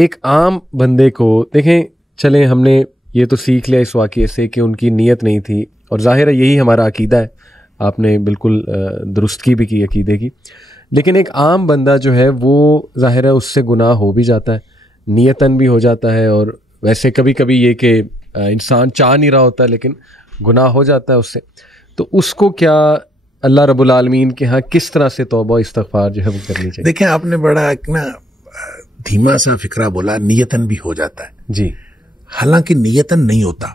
ایک عام بندے کو دیکھیں، چلیں ہم نے یہ تو سیکھ لیا اس واقعے سے کہ ان کی نیت نہیں تھی، اور ظاہر ہے یہی ہمارا عقیدہ ہے، آپ نے بالکل درستگی بھی کی عقیدے کی، لیکن ایک عام بندہ جو ہے وہ ظاہر ہے اس سے گناہ ہو بھی جاتا ہے، نیتاً بھی ہو جاتا ہے، اور ویسے کبھی کبھی یہ کہ انسان چاہ نہیں رہا ہوتا لیکن گناہ ہو جاتا ہے اس سے، تو اس کو کیا اللہ رب العالمین کے ہاں کس طرح سے توبہ استغفار جو ہے وہ کرنی چاہیے؟ دیکھیں آپ نے بڑا ایک نا دھیما سا فکرہ بولا، نیتاً بھی ہو جاتا ہے جی، حالانکہ نیتاً نہیں ہوتا۔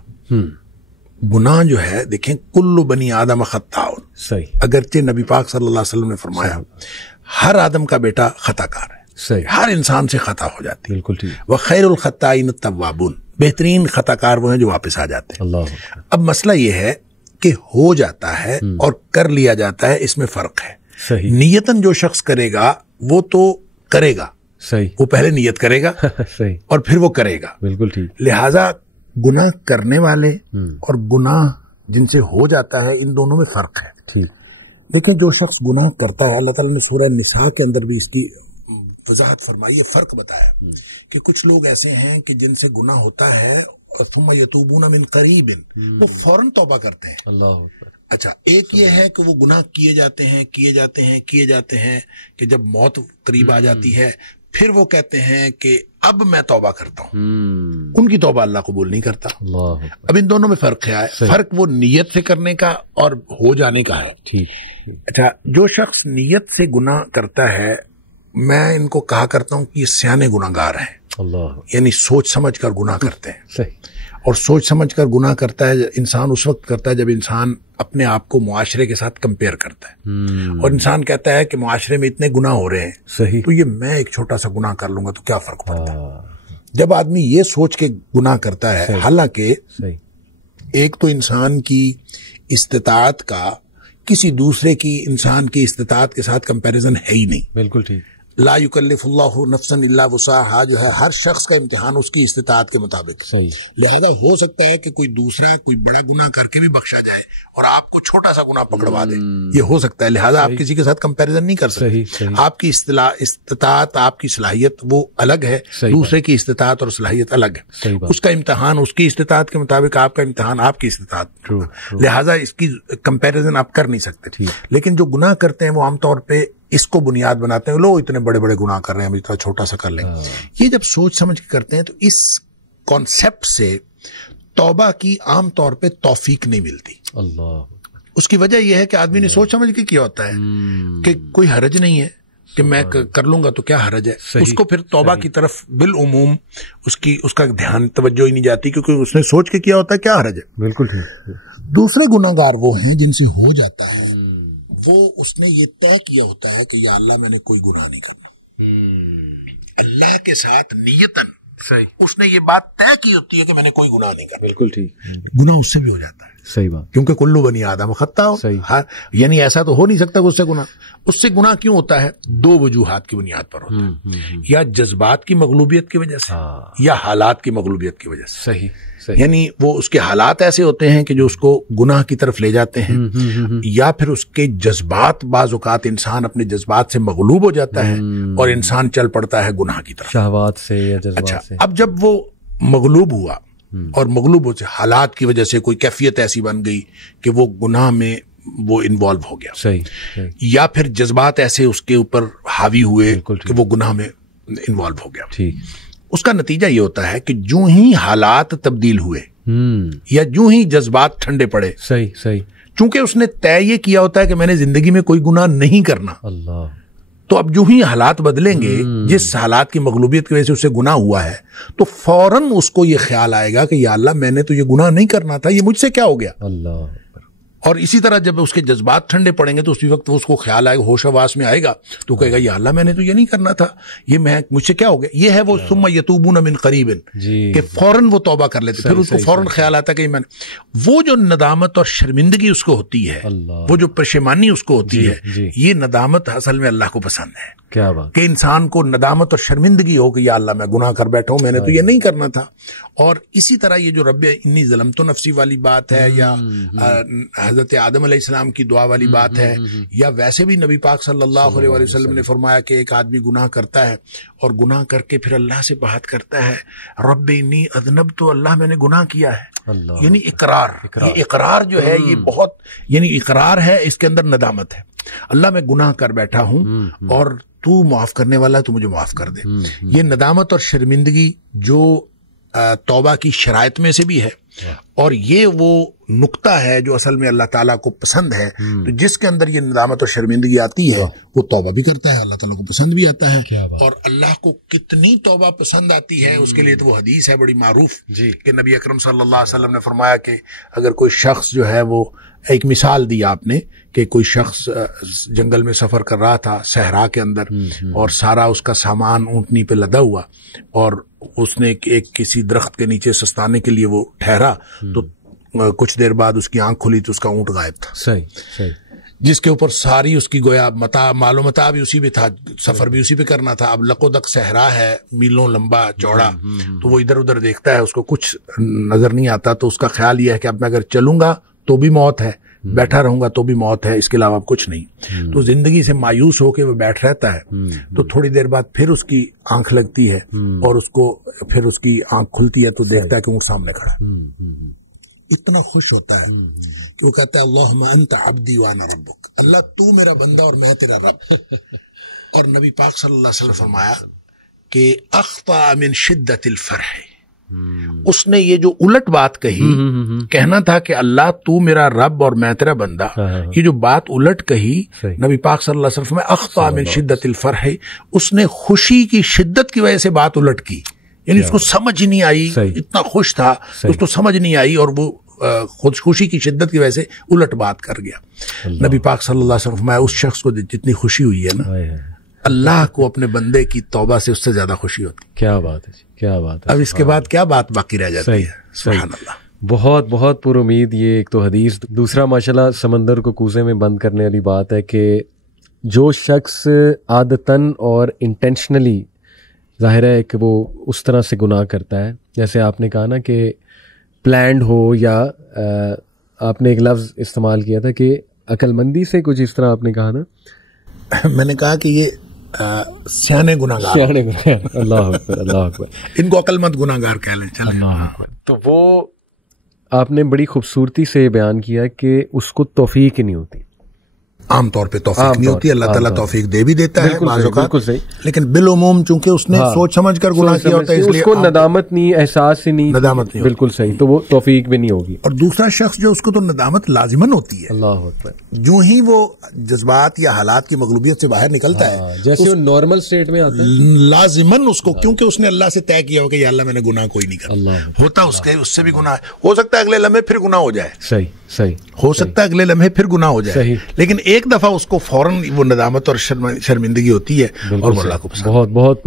گناہ جو ہے دیکھیں کل بنی آدم خطاء، صحیح، اگرچہ نبی پاک صلی اللہ علیہ وسلم نے فرمایا ہر آدم کا بیٹا خطا کار ہے، صحیح، ہر انسان سے خطا ہو جاتی ہے، بالکل ٹھیک، وخیر الخطائین التوابون، بہترین خطا کار وہ ہیں جو واپس آ جاتے ہیں۔ اللہ، اب مسئلہ یہ ہے کہ ہو جاتا ہے اور کر لیا جاتا ہے، اس میں فرق ہے۔ صحیح، نیتاً جو شخص کرے گا وہ تو کرے گا، صحیح، وہ پہلے نیت کرے گا صحیح، اور پھر وہ کرے گا، بالکل ٹھیک، لہذا گناہ کرنے والے اور گناہ جن سے ہو جاتا ہے ان دونوں میں فرق ہے۔ ٹھیک، دیکھیں جو شخص گناہ کرتا ہے، اللہ تعالیٰ نے سورہ نساء کے اندر بھی اس کی وضاحت فرمائی ہے، فرق بتایا کہ کچھ لوگ ایسے ہیں کہ جن سے گناہ ہوتا ہے ثم یتوبون من قریب، وہ فوراً توبہ کرتے ہیں۔ اللہ، اچھا، ایک یہ ہے کہ وہ گناہ کیے جاتے ہیں کہ جب موت قریب آ جاتی ہے پھر وہ کہتے ہیں کہ اب میں توبہ کرتا ہوں، ان کی توبہ اللہ قبول نہیں کرتا۔ اللہ، اب ان دونوں میں فرق ہے، فرق وہ نیت سے کرنے کا اور ہو جانے کا ہے۔ ٹھیک، اچھا، جو شخص نیت سے گناہ کرتا ہے میں ان کو کہا کرتا ہوں کہ یہ سیانے گناہ گار ہیں، اللہ، یعنی سوچ سمجھ کر گناہ کرتے ہیں، صحیح، اور سوچ سمجھ کر گناہ کرتا ہے انسان اس وقت کرتا ہے جب انسان اپنے آپ کو معاشرے کے ساتھ کمپیئر کرتا ہے، اور انسان کہتا ہے کہ معاشرے میں اتنے گناہ ہو رہے ہیں، صحیح، تو یہ میں ایک چھوٹا سا گناہ کر لوں گا تو کیا فرق پڑتا ہے۔ جب آدمی یہ سوچ کے گناہ کرتا ہے، حالانکہ صحیح، ایک تو انسان کی استطاعت کا کسی دوسرے کی انسان کی استطاعت کے ساتھ کمپیریزن ہے ہی نہیں، بالکل ٹھیک، لا یکلف اللہ نفسا الا وسعها، جو ہے ہر شخص کا امتحان اس کی استطاعت کے مطابق، صحیح، لہذا ہو سکتا ہے کہ کوئی دوسرا کوئی بڑا گناہ کر کے بھی بخشا جائے اور آپ کو چھوٹا سا گناہ پکڑوا دے، یہ ہو سکتا ہے، لہذا آپ کسی کے ساتھ کمپیریزن نہیں کر سکتے۔ صحیح، آپ کی استطاعت، آپ کی صلاحیت وہ الگ ہے، دوسرے کی استطاعت اور صلاحیت الگ ہے، اس کا امتحان اس کی استطاعت کے مطابق، آپ کا امتحان آپ کی استطاعت، لہذا اس کی کمپیریزن آپ کر نہیں سکتے۔ لیکن جو گناہ کرتے ہیں وہ عام طور پہ اس کو بنیاد بناتے ہیں، لوگ اتنے بڑے بڑے گناہ کر رہے ہیں، ہم اتنا چھوٹا سا کر لیں، یہ جب سوچ سمجھ کے کرتے ہیں تو اس کانسیپٹ سے توبہ کی عام طور پہ توفیق نہیں ملتی۔ اللہ، اس کی وجہ یہ ہے کہ آدمی نے سوچ سمجھ کے کیا ہوتا ہے کہ کوئی حرج نہیں ہے کہ میں کر لوں گا تو کیا حرج ہے، اس کو پھر توبہ کی طرف بالعموم اس کا دھیان توجہ ہی نہیں جاتی، کیونکہ اس نے سوچ کے کیا ہوتا ہے کیا حرج ہے۔ بالکل ٹھیک، دوسرے گناہ گار وہ ہیں جن سے ہو جاتا ہے، وہ اس نے یہ طے کیا ہوتا ہے کہ یا اللہ میں نے کوئی گناہ نہیں کرنا، اللہ کے ساتھ نیتاً صحیح، اس نے یہ بات طے کی ہوتی ہے کہ میں نے کوئی گناہ نہیں کرنا، بالکل ٹھیک، گناہ اس سے بھی ہو جاتا ہے، صحیح بات، کیونکہ کلو بنی آدم خطاء، یعنی ایسا تو ہو نہیں سکتا کہ اس سے گناہ، اس سے گناہ کیوں ہوتا ہے؟ دو وجوہات کی بنیاد پر ہوتا ہے، یا جذبات کی مغلوبیت کی وجہ سے یا حالات کی مغلوبیت کی وجہ سے، صحیح، یعنی وہ اس کے حالات ایسے ہوتے ہیں کہ جو اس کو گناہ کی طرف لے جاتے ہیں، یا پھر اس کے جذبات، بعض اوقات انسان اپنے جذبات سے مغلوب ہو جاتا ہے اور انسان چل پڑتا ہے گناہ کی طرف، شہوات سے یا جذبات سے۔ اب جب وہ مغلوب ہوا اور مغلوب سے حالات کی وجہ سے کوئی کیفیت ایسی بن گئی کہ وہ گناہ میں وہ انوالو ہو گیا، صحیح، یا پھر جذبات ایسے اس کے اوپر حاوی ہوئے کہ وہ گناہ میں انوالو ہو گیا، ٹھیک، اس کا نتیجہ یہ ہوتا ہے کہ جو ہی حالات تبدیل ہوئے یا جو ہی جذبات ٹھنڈے پڑے، صحیح، چونکہ اس نے طے یہ کیا ہوتا ہے کہ میں نے زندگی میں کوئی گناہ نہیں کرنا، اللہ، تو اب جو ہی حالات بدلیں گے، جس حالات کی مغلوبیت کی وجہ سے اسے گناہ ہوا ہے، تو فوراً اس کو یہ خیال آئے گا کہ یا اللہ میں نے تو یہ گناہ نہیں کرنا تھا، یہ مجھ سے کیا ہو گیا۔ اللہ، اور اسی طرح جب اس کے جذبات ٹھنڈے پڑیں گے تو اسی وقت وہ اس کو خیال آئے گا، ہوش حواس میں آئے گا، تو کہے گا یا اللہ میں نے تو یہ نہیں کرنا تھا، یہ مجھ سے کیا ہو گیا۔ یہ ہے وہ ثم یتوبون من قریب، کہ فوراً وہ توبہ کر لیتے، پھر اس کو فوراً خیال آتا ہے کہ وہ جو ندامت اور شرمندگی اس کو ہوتی ہے، وہ جو پشیمانی اس کو ہوتی ہے، یہ ندامت اصل میں اللہ کو پسند ہے، کیا بات کہ انسان کو ندامت اور شرمندگی ہو کہ یا اللہ میں گناہ کر بیٹھا ہوں، میں نے تو یہ نہیں کرنا تھا. اور اسی طرح یہ جو رب انی ظلمت نفسی والی بات ہے، یا حضرت آدم علیہ السلام کی دعا والی بات ہے، یا ویسے بھی نبی پاک صلی اللہ علیہ وسلم نے فرمایا کہ ایک آدمی گناہ کرتا ہے اور گناہ کر کے پھر اللہ سے بات کرتا ہے رب انی اذنبت، تو اللہ میں نے گناہ کیا ہے، یعنی اقرار. یہ اقرار جو ہے یہ بہت، یعنی اقرار ہے، اس کے اندر ندامت ہے. اللہ میں گناہ کر بیٹھا ہوں اور تو معاف کرنے والا ہے، تو مجھے معاف کر دے. یہ ندامت اور شرمندگی جو توبہ کی شرائط میں سے بھی ہے، اور یہ وہ نقطہ ہے جو اصل میں اللہ تعالیٰ کو پسند ہے. تو جس کے اندر یہ ندامت اور شرمندگی آتی ہے وہ توبہ بھی کرتا ہے، اللہ تعالیٰ کو پسند بھی آتا ہے. اور اللہ کو کتنی توبہ پسند آتی ہے اس کے لیے تو وہ حدیث ہے بڑی معروف کہ نبی اکرم صلی اللہ علیہ وسلم نے فرمایا کہ اگر کوئی شخص جو ہے، وہ ایک مثال دی آپ نے کہ کوئی شخص جنگل میں سفر کر رہا تھا صحرا کے اندر، اور سارا اس کا سامان اونٹنی پہ لدا ہوا، اور اس نے ایک کسی درخت کے نیچے سستانے کے لیے وہ ٹھہرا، تو کچھ دیر بعد اس کی آنکھ کھلی تو اس کا اونٹ غائب تھا. صحیح. جس کے اوپر ساری اس کی گویا مال و متاع بھی اسی پہ تھا، سفر بھی اسی پہ کرنا تھا. اب لقودق صحرا ہے، میلوں لمبا چوڑا، تو وہ ادھر ادھر دیکھتا ہے، اس کو کچھ نظر نہیں آتا. تو اس کا خیال یہ ہے کہ اب میں اگر چلوں گا تو بھی موت ہے، بیٹھا رہوں گا تو بھی موت ہے، اس کے علاوہ کچھ نہیں. تو زندگی سے مایوس ہو کے وہ بیٹھ رہتا ہے. تو تھوڑی دیر بعد پھر اس کی آنکھ لگتی ہے، اور اس کو پھر اس کی آنکھ کھلتی ہے تو دیکھتا ہے کہ اونٹ سامنے کھڑا ہے. اتنا خوش ہوتا ہے کہ وہ کہتا ہے اللہم انت عبدی وانا ربک، اللہ تو میرا بندہ اور میں تیرا رب. اور نبی پاک صلی اللہ علیہ وسلم فرمایا کہ اخطأ من شدت الفرح، اس نے یہ جو الٹ بات کہی، کہنا تھا کہ اللہ تو میرا رب اور میں تیرا بندہ، یہ جو بات الٹ کہی نبی پاک صلی اللہ علیہ وسلم میں اخطأ من شدت الفرح، اس نے خوشی کی شدت کی وجہ سے بات الٹ کی. یعنی اس کو سمجھ نہیں آئی، اتنا خوش تھا اس کو سمجھ نہیں آئی، اور وہ خوشی کی شدت کی وجہ سے الٹ بات کر گیا. نبی پاک صلی اللہ علیہ وسلم فرمایا اس شخص کو جتنی خوشی ہوئی ہے نا، اللہ کو اپنے بندے کی توبہ سے اس سے زیادہ خوشی ہوتی. کیا بات ہے، کیا بات ہے. اب اس کے بعد کیا بات باقی رہ جاتی ہے. سبحان اللہ. بہت بہت پر امید. یہ ایک تو حدیث، دوسرا ماشاءاللہ سمندر کو کوزے میں بند کرنے والی بات ہے کہ جو شخص عادتاً اور انٹینشنلی، ظاہر ہے کہ وہ اس طرح سے گناہ کرتا ہے، جیسے آپ نے کہا نا کہ پلانڈ ہو، یا آپ نے ایک لفظ استعمال کیا تھا کہ عقل مندی سے، کچھ اس طرح آپ نے کہا نا. میں نے کہا کہ یہ سیانے گناہگار، اللہ اکبر، اللہ اکبر، ان کو عقل مند گناہگار کہہ لیں. اللہ اکبر. تو وہ آپ نے بڑی خوبصورتی سے بیان کیا کہ اس کو توفیق ہی نہیں ہوتی. عام طور پہ توفیق نہیں ہوتی، اللہ تعالیٰ توفیق دے بھی دیتا ہے بعض اوقات، بالکل صحیح، لیکن بالعموم چونکہ اس نے سوچ سمجھ کر گناہ کیا ہوتا ہے، اس لیے اس کو ندامت نہیں، احساس ہی نہیں، ندامت نہیں، بالکل صحیح، تو وہ توفیق بھی نہیں ہوگی. اور دوسرا شخص جو اس کو تو ندامت لازماً ہوتی ہے. اللہ اکبر. جو ہی وہ جذبات یا حالات کی مغلوبیت سے باہر نکلتا ہے، جیسے وہ نارمل اسٹیٹ میں آتا ہے، لازماً اس کو، کیونکہ اس نے اللہ سے طے کیا ہو کہ یا اللہ میں نے گناہ کوئی نہیں کرنا، ہوتا اس سے بھی گناہ ہو سکتا ہے اگلے لمحے پھر گناہ ہو جائے. صحیح ہو سکتا ہے اگلے لمحے پھر گناہ ہو جائے، لیکن ایک دفعہ اس کو فوراً وہ ندامت اور شرمندگی ہوتی ہے، اور اللہ کو پسند. بہت بہت